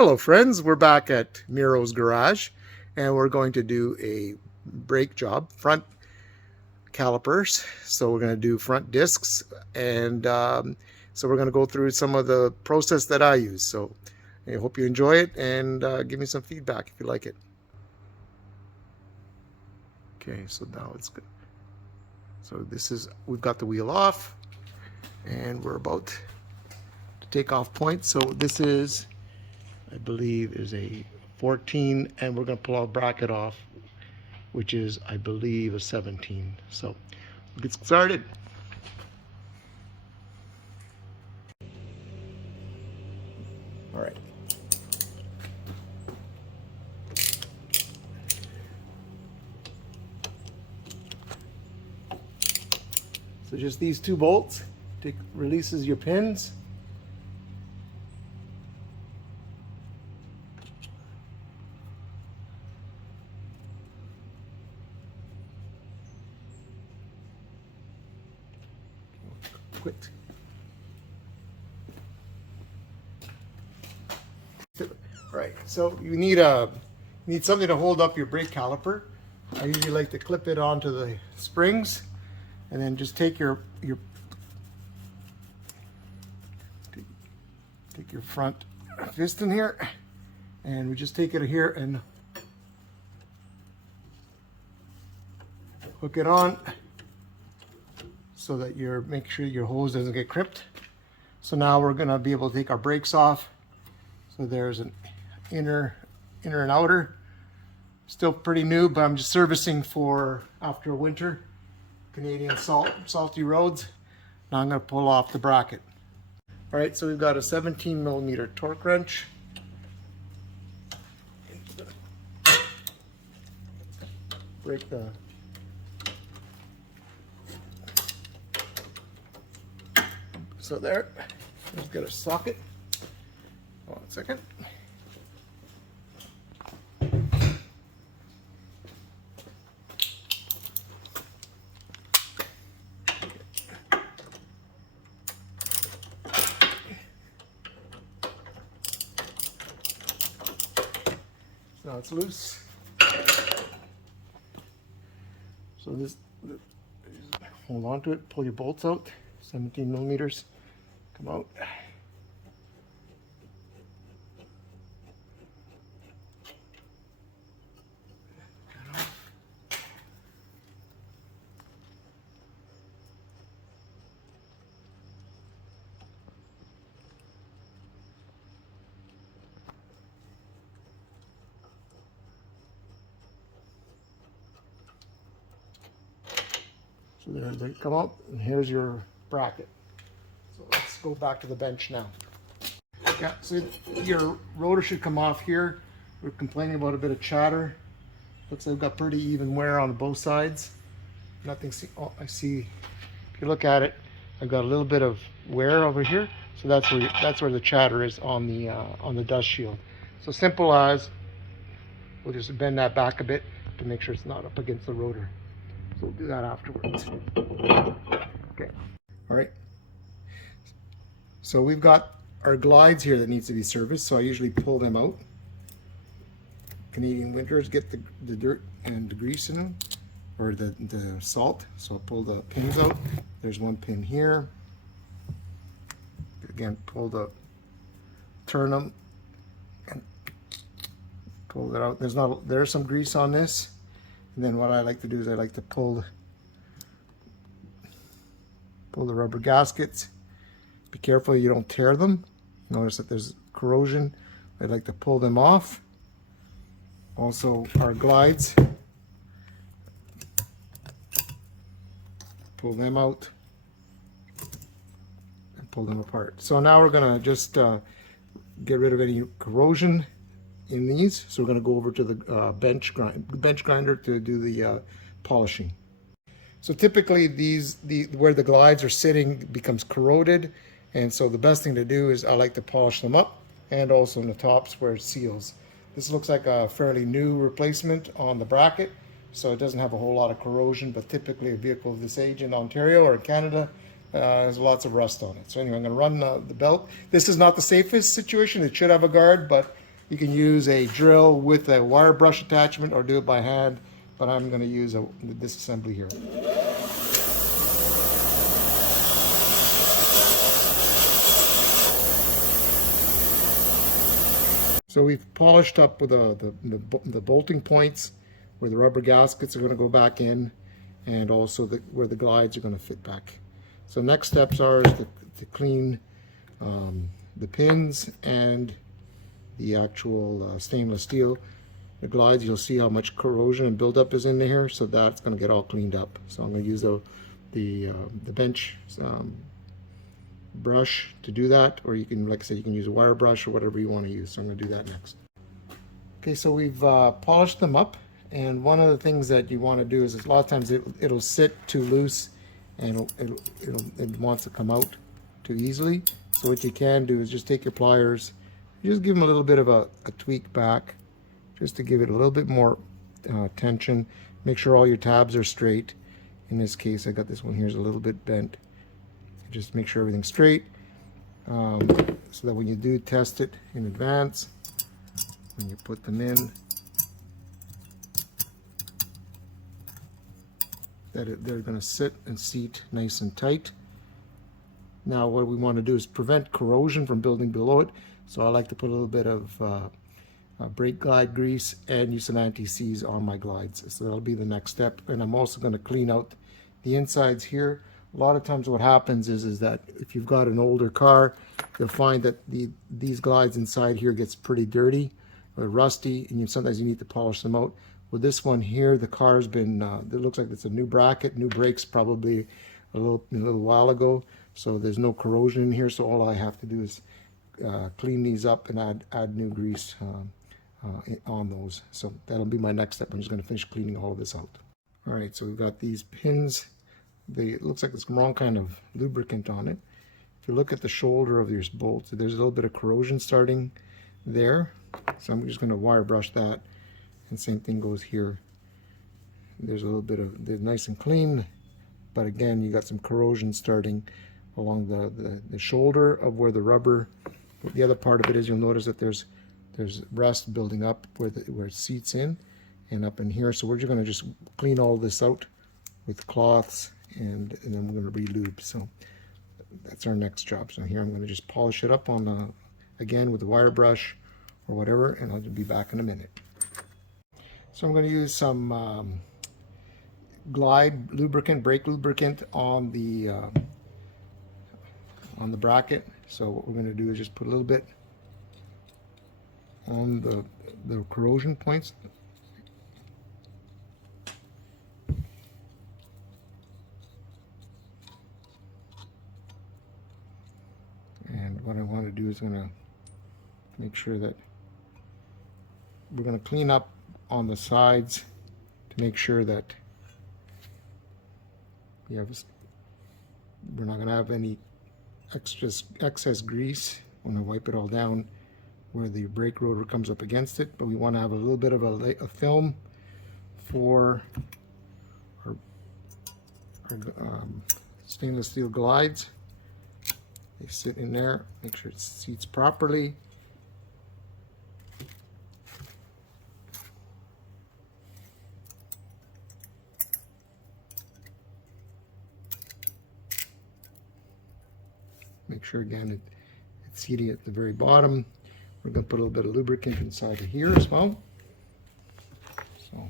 Hello friends, we're back at Miro's garage and we're going to do a brake job, front calipers. So we're going to do front discs and so we're going to go through some of the process that I use. So I hope you enjoy it and give me some feedback if you like it. Okay, so now it's good. So we've got the wheel off and we're about to take off point. So this is, I believe, is a 14, and we're going to pull our bracket off, which is, I believe, a 17. So let's get started. All right. So just these two bolts releases your pins. Quit. Right, so you need something to hold up your brake caliper. I usually like to clip it onto the springs, and then just take your front piston here, and we just take it here and hook it on, so that make sure your hose doesn't get crimped. So now we're going to be able to take our brakes off. So there's an inner and outer. Still pretty new, but I'm just servicing for after winter. Canadian salty roads. Now I'm going to pull off the bracket. All right, so we've got a 17mm torque wrench. Break the So there, let's get a socket. Hold on a second. Now it's loose. So hold on to it, pull your bolts out, 17mm. Come out. So there they come out, and here's your bracket. So let's go back to the bench now. Yeah, so your rotor should come off here. We're complaining about a bit of chatter. Looks like we've got pretty even wear on both sides. Nothing. Oh, I see. If you look at it, I've got a little bit of wear over here. So that's where the chatter is on the dust shield. So simple as we'll just bend that back a bit to make sure it's not up against the rotor. So we'll do that afterwards. Okay. All right. So we've got our glides here that needs to be serviced. So I usually pull them out. Canadian winters get the dirt and the grease in them, or the salt. So I'll pull the pins out. There's one pin here. Again, turn them and pull it out. There's some grease on this. And then what I like to do is I like to pull the rubber gaskets. Be careful you don't tear them. Notice that there's corrosion. I like to pull them off. Also our glides. Pull them out and pull them apart. So now we're gonna just get rid of any corrosion in these. So we're going to go over to the bench grinder to do the polishing. So typically where the glides are sitting becomes corroded, and so the best thing to do is I like to polish them up, and also in the tops where it seals. This looks like a fairly new replacement on the bracket, so it doesn't have a whole lot of corrosion, but typically a vehicle of this age in Ontario or in Canada has lots of rust on it. So anyway, I'm going to run the belt. This is not the safest situation. It should have a guard, but You can use a drill with a wire brush attachment or do it by hand, but I'm going to use this assembly here. So we've polished up with the bolting points where the rubber gaskets are going to go back in, and also where the glides are going to fit back. So next steps are to clean the pins and the actual stainless steel. The glides, you'll see how much corrosion and buildup is in here, so that's going to get all cleaned up. So I'm going to use the bench brush to do that, or you can, like I said, you can use a wire brush or whatever you want to use. So I'm going to do that next. Okay, so we've polished them up, and one of the things that you want to do is a lot of times it'll sit too loose and it wants to come out too easily. So what you can do is just take your pliers, just give them a little bit of a tweak back, just to give it a little bit more tension. Make sure all your tabs are straight. In this case, I got this one here's a little bit bent. Just make sure everything's straight, so that when you do test it in advance, when you put them in, that they're going to sit and seat nice and tight. Now what we want to do is prevent corrosion from building below it, so I like to put a little bit of brake glide grease and use some anti-seize on my glides. So that'll be the next step. And I'm also going to clean out the insides here. A lot of times what happens is that if you've got an older car, you'll find that these glides inside here gets pretty dirty or rusty, and sometimes you need to polish them out. With this one here, the car's been, it looks like it's a new bracket, new brakes probably a little while ago, so there's no corrosion in here. So all I have to do is clean these up and add new grease on those. So that'll be my next step. I'm just going to finish cleaning all of this out. All right, so we've got these pins. It looks like there's the wrong kind of lubricant on it. If you look at the shoulder of your bolt, there's a little bit of corrosion starting there. So I'm just going to wire brush that, and same thing goes here. There's a little bit of, they're nice and clean, but again, you got some corrosion starting along the shoulder of where the rubber. The other part of it is you'll notice that there's rust building up where it seats in and up in here. So we're just going to just clean all this out with cloths, and then we're going to re-lube. So that's our next job. So here I'm going to just polish it up on again with the wire brush or whatever, and I'll be back in a minute. So I'm going to use some glide lubricant, brake lubricant on the bracket. So what we're going to do is just put a little bit on the corrosion points. And what I want to do is going to make sure that we're going to clean up on the sides to make sure that we're not going to have any excess grease when I wipe it all down where the brake rotor comes up against it. But we want to have a little bit of a film for our stainless steel glides. They sit in there, make sure it seats properly. Make sure again it's seating at the very bottom. We're going to put a little bit of lubricant inside of here as well. So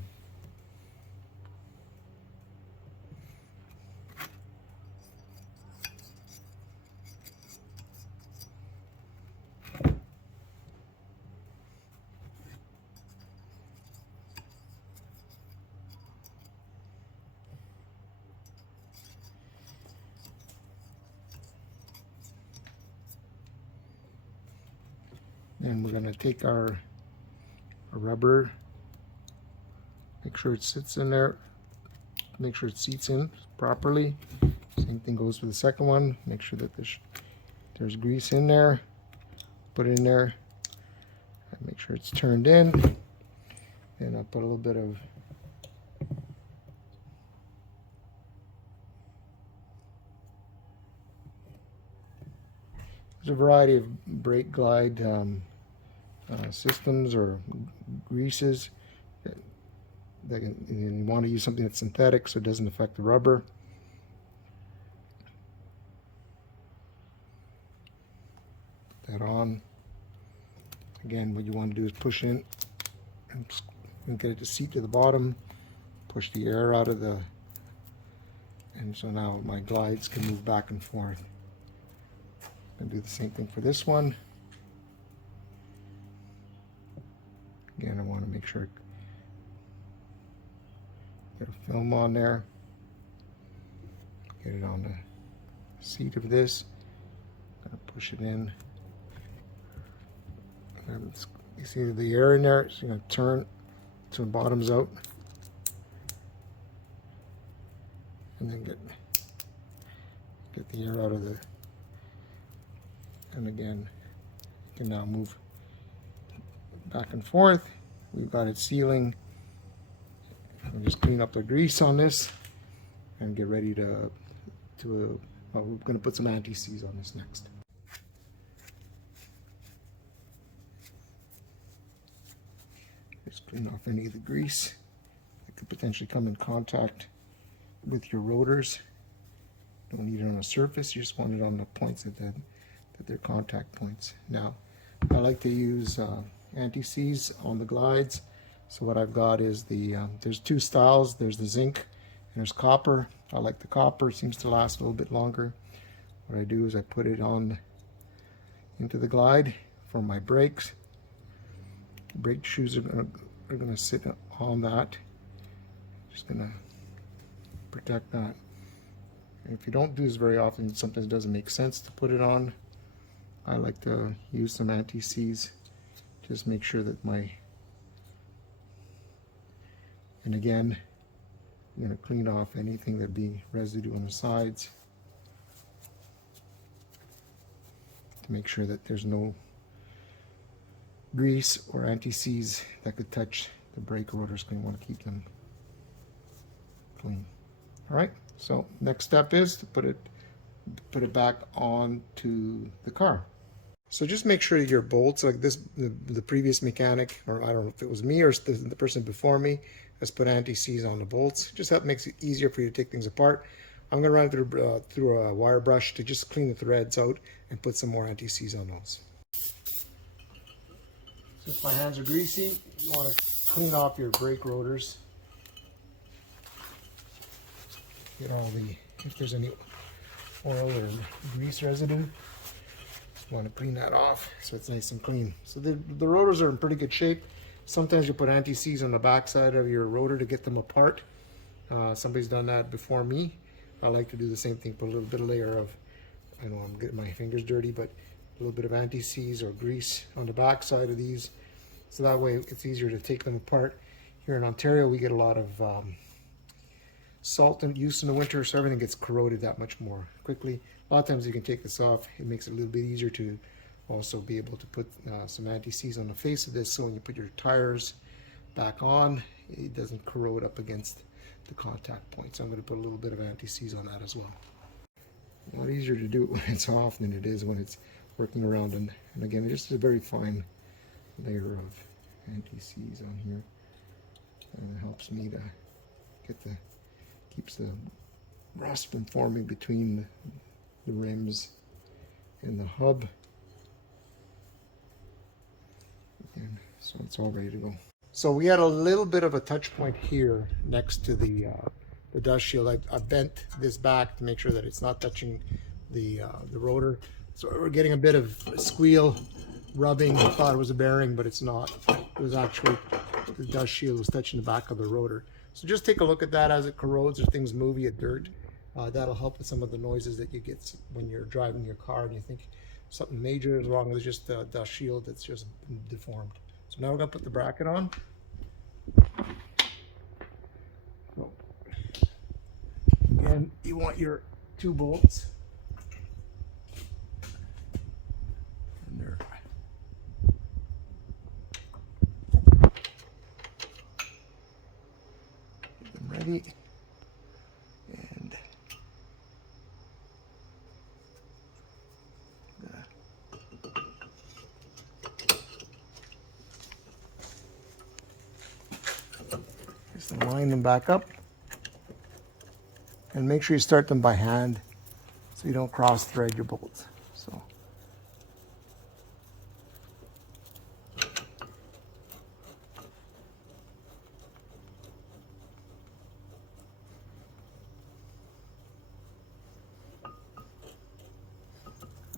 and we're going to take our rubber, make sure it sits in there, make sure it seats in properly. Same thing goes for the second one. Make sure that there's grease in there, put it in there, and make sure it's turned in. And I'll put a little bit of there's a variety of brake glide systems or greases. And you want to use something that's synthetic so it doesn't affect the rubber. Put that on. Again, what you want to do is push in and get it to seat to the bottom. Push the air out of the, and so now my glides can move back and forth. And do the same thing for this one. Again, I want to make sure get a film on there. Get it on the seat of this. Push it in. And you see the air in there, so you're going to turn so it bottoms out. And then get the air out of the, and again, you can now move back and forth. We've got it sealing. I'll just clean up the grease on this and get ready to we're going to put some anti-seize on this next. Just clean off any of the grease that could potentially come in contact with your rotors. Don't need it on the surface, you just want it on the points that they're contact points. Now, I like to use anti-seize on the glides. So what I've got is there's two styles. There's the zinc and there's copper. I like the copper, it seems to last a little bit longer. What I do is I put it on into the glide for my brakes. The brake shoes are gonna sit on that. Just gonna protect that. And if you don't do this very often, sometimes it doesn't make sense to put it on. I like to use some anti-seize. Just make sure that and again, I'm going to clean off anything that'd be residue on the sides to make sure that there's no grease or anti-seize that could touch the brake rotors. You want to keep them clean. All right, so next step is to put it back onto the car. So just make sure your bolts, like this, the previous mechanic, or I don't know if it was me or the person before me, has put anti-seize on the bolts. Just that makes it easier for you to take things apart. I'm going to run it through a wire brush to just clean the threads out and put some more anti-seize on those. Since my hands are greasy, you want to clean off your brake rotors. Get all if there's any oil or grease residue. You want to clean that off so it's nice and clean. So the rotors are in pretty good shape. Sometimes you put anti-seize on the back side of your rotor to get them apart. Somebody's done that before me. I like to do the same thing, put a little bit of layer of, I know I'm getting my fingers dirty, but a little bit of anti-seize or grease on the back side of these. So that way it's easier to take them apart. Here in Ontario, we get a lot of salt use in the winter, so everything gets corroded that much more quickly. A lot of times you can take this off. It makes it a little bit easier to also be able to put some anti-seize on the face of this, so when you put your tires back on, it doesn't corrode up against the contact point. So I'm going to put a little bit of anti-seize on that as well. A lot easier to do it when it's off than it is when it's working around, and again, it's just a very fine layer of anti-seize on here, and it helps me to get keeps the rust from forming between the rims and the hub. And so it's all ready to go. So we had a little bit of a touch point here next to the dust shield. I bent this back to make sure that it's not touching the rotor. So we're getting a bit of squeal rubbing. I thought it was a bearing, but it's not. It was actually the dust shield was touching the back of the rotor. So just take a look at that as it corrodes or things move, you get dirt. That'll help with some of the noises that you get when you're driving your car and you think something major is wrong with just the dust shield that's just deformed. So now we're going to put the bracket on. So, again, you want your 2 bolts. And they're get them ready. And line them back up. And make sure you start them by hand so you don't cross thread your bolts. So.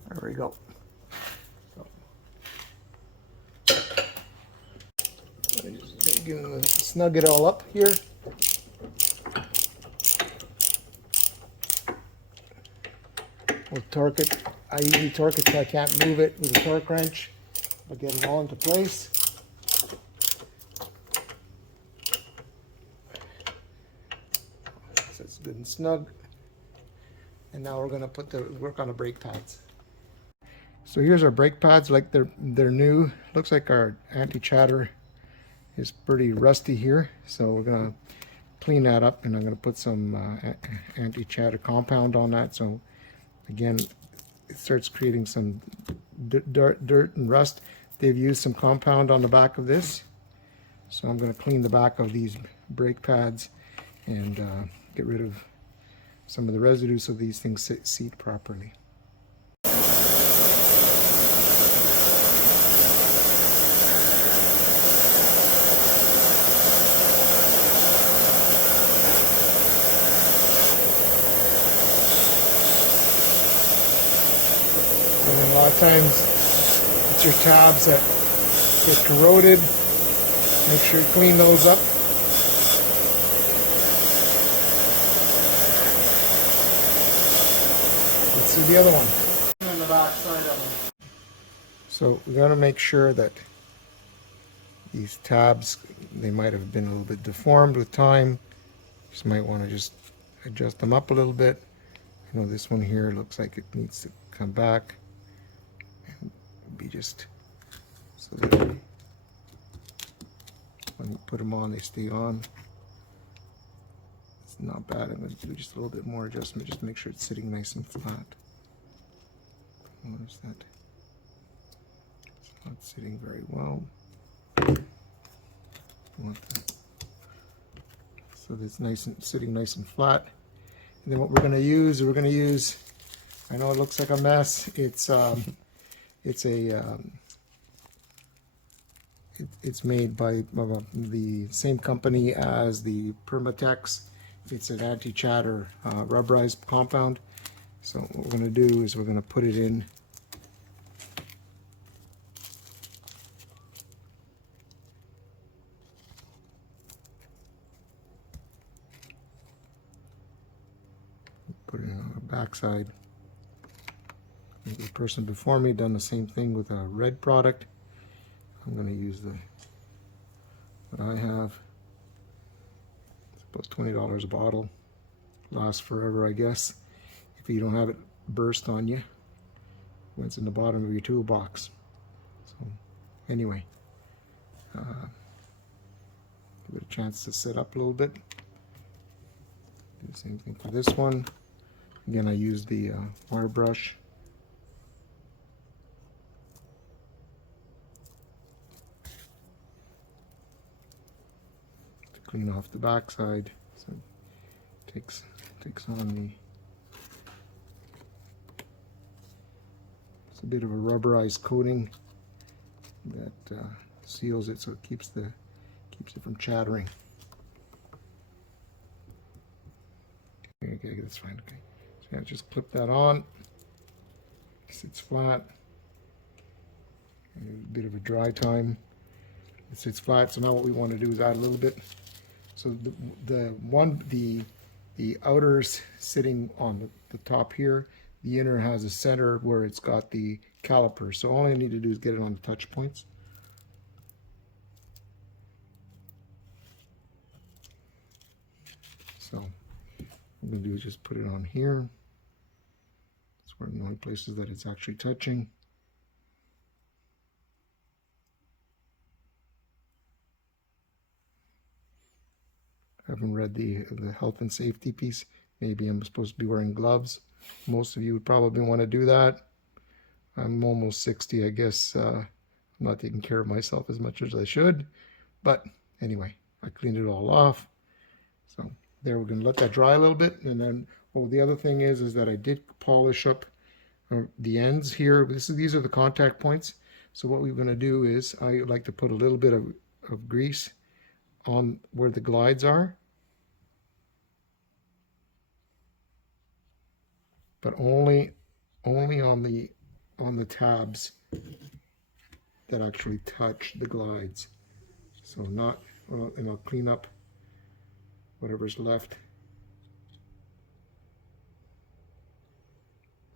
There we go. Just snug it all up here. We'll torque it. I usually torque it so I can't move it with a torque wrench. I'll get it all into place. So it's good and snug. And now we're going to work on the brake pads. So here's our brake pads, like they're new. Looks like our anti-chatter is pretty rusty here, so we're gonna clean that up, and I'm gonna put some anti-chatter compound on that. So again, it starts creating some dirt and rust. They've used some compound on the back of this, so I'm gonna clean the back of these brake pads and get rid of some of the residue so these things seat properly. A lot of times it's your tabs that get corroded. Make sure you clean those up. Let's see the other one. On the back side of them. So we got to make sure that these tabs, they might have been a little bit deformed with time. Just might want to just adjust them up a little bit. You know, this one here looks like it needs to come back. Be just so that when you put them on, they stay on. It's not bad. I'm going to do just a little bit more adjustment just to make sure it's sitting nice and flat. Notice that it's not sitting very well. So that's nice and sitting nice and flat. And then what we're going to use, I know it looks like a mess. It's made by the same company as the Permatex. It's an anti-chatter rubberized compound. So what we're going to do is we're going to put it in. Put it on the backside. The person before me done the same thing with a red product. I'm going to use what I have. It's about $20 a bottle. Lasts forever, I guess, if you don't have it burst on you when it's in the bottom of your toolbox. So anyway, give it a chance to set up a little bit. Do the same thing for this one. Again, I use the wire brush. Clean off the backside, so it takes on it's a bit of a rubberized coating that seals it, so it keeps it from chattering. Okay, that's fine. Okay, so yeah, just clip that on. It sits flat. A bit of a dry time. It sits flat. So now what we want to do is add a little bit. So the outer's sitting on the top here. The inner has a center where it's got the caliper. So all I need to do is get it on the touch points. So what I'm going to do is just put it on here. It's one of the only places that it's actually touching. I haven't read the health and safety piece. Maybe I'm supposed to be wearing gloves. Most of you would probably want to do that. I'm almost 60. I guess I'm not taking care of myself as much as I should. But anyway, I cleaned it all off. So there, we're going to let that dry a little bit. And then, well, the other thing is that I did polish up the ends here. These are the contact points. So what we're going to do is I like to put a little bit of grease on where the glides are, but only on the tabs that actually touch the glides. So not, well, and I'll clean up whatever's left.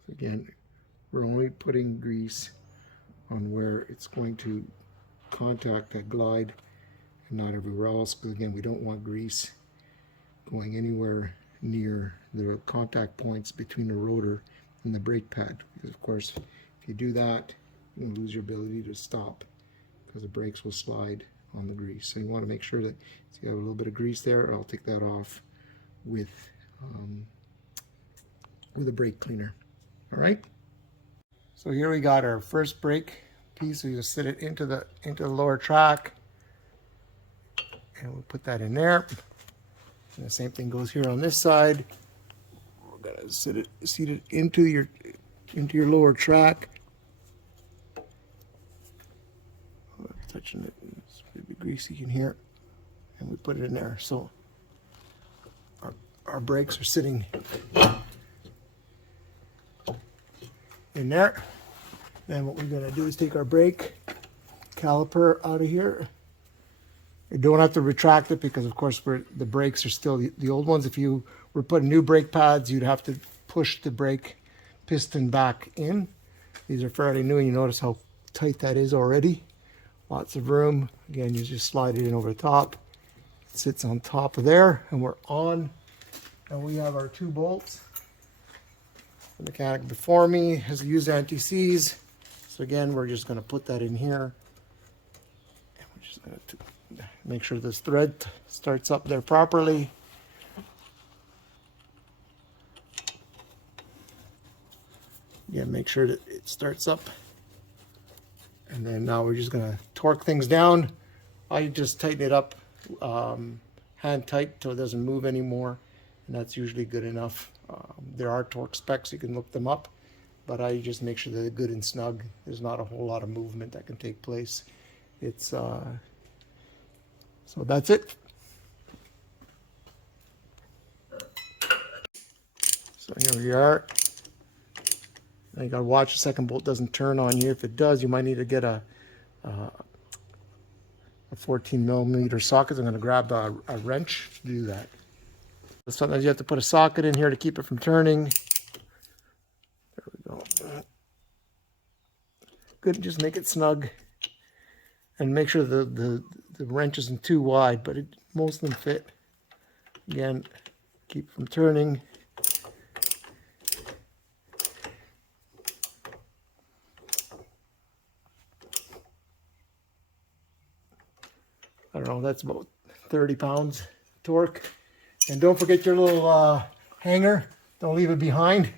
So again, we're only putting grease on where it's going to contact that glide and not everywhere else, because again, we don't want grease going anywhere near the contact points between the rotor and the brake pad, because of course if you do that, you'll lose your ability to stop because the brakes will slide on the grease. So you want to make sure that, see, you have a little bit of grease there. I'll take that off with a brake cleaner. All right, so here we got our first brake piece. We just sit it into the lower track, and we'll put that in there. And the same thing goes here on this side. We're gonna seat it into your lower track. Oh, touching it, it's a bit greasy in here, and we put it in there. So our brakes are sitting in there. Then what we're gonna do is take our brake caliper out of here. You don't have to retract it because, of course, the brakes are still the old ones. If you were putting new brake pads, you'd have to push the brake piston back in. These are fairly new, and you notice how tight that is already. Lots of room. Again, you just slide it in over the top. It sits on top of there, and we're on. And we have our 2 bolts. The mechanic before me has used anti-seize. So again, we're just going to put that in here. And we're just going to make sure this thread starts up there properly. Yeah, make sure that it starts up. And then now we're just going to torque things down. I just tighten it up hand tight so it doesn't move anymore. And that's usually good enough. There are torque specs, you can look them up. But I just make sure that they're good and snug. There's not a whole lot of movement that can take place. It's so that's it. So here we are. Now you gotta watch the second bolt doesn't turn on you. If it does, you might need to get a 14mm socket. I'm gonna grab a wrench to do that. Sometimes you have to put a socket in here to keep it from turning. There we go. Good, just make it snug. And make sure the wrench isn't too wide, but most of them fit. Again, keep from turning. I don't know, that's about 30 pounds torque. And don't forget your little hanger. Don't leave it behind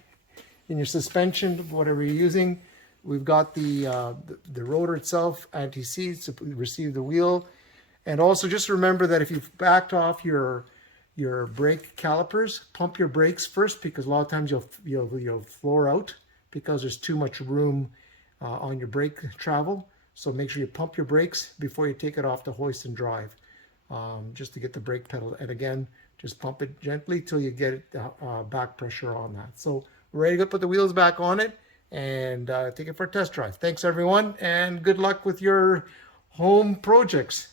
in your suspension, whatever you're using. We've got the rotor itself, anti-seize to receive the wheel. And also just remember that if you've backed off your brake calipers, pump your brakes first, because a lot of times you'll floor out because there's too much room on your brake travel. So make sure you pump your brakes before you take it off the hoist and drive, just to get the brake pedal. And again, just pump it gently till you get back pressure on that. So we're ready to put the wheels back on it and take it for a test drive. Thanks everyone, and good luck with your home projects.